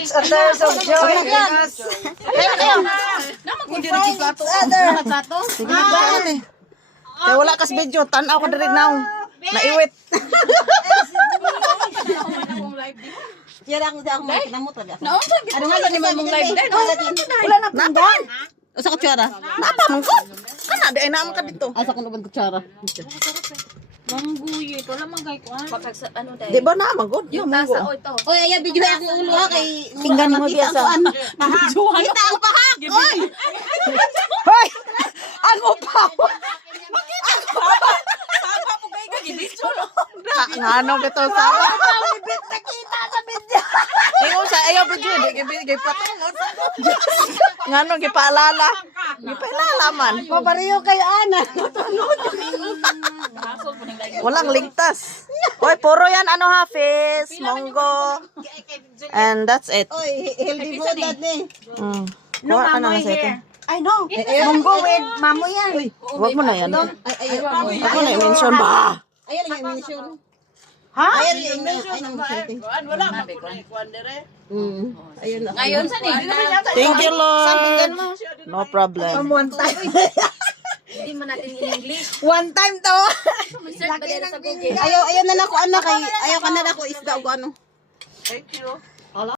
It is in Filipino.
It's a tears of joy. Sige na ba ate? Kaya wala kas video, tanaw ka diri now. Naiwit. Kira ako sa akong kinamot talaga. Ano nga ni mong live din? Wala na pindan. Usa kutsara. Napamangkot. Kana di ay naman ka dito. Asa ko naman kutsara. Mangguyi, ito lang magay ko. Ano dahil? Di ba na magod? Yung Tasa mango. o ito. Oy, aya video ako ulo ha kay Tingnan mo makita biasa. ko ano. Kita ang pahak. Oy. Hoy! Ang upaw! Ngano bitaw sa Ingon sa ayaw video di patungon. Ngano gipaalala. Gipaalala man. Mabariyo kay ana. Walang ligtas. Oy, puro yan ano Hafiz, Monggo. And that's it. Oy, healthy food dad ni. Kuha ka na sa ito. I know. Munggo with mamo yan. Huwag mo na yan. Ay, Huwag mo na i-mention ba? ayan lang yung mention. Ha? Ayan yung mention. Wala man ko ni Kwandere. Ayun na. Ngayon sa ni. Thank you, Lord. No problem. One time. Hindi man natin in English. One time to. Search ba dito sa Google? Ayaw na nako anak kay ayaw ka na nako isda o ano. Thank you.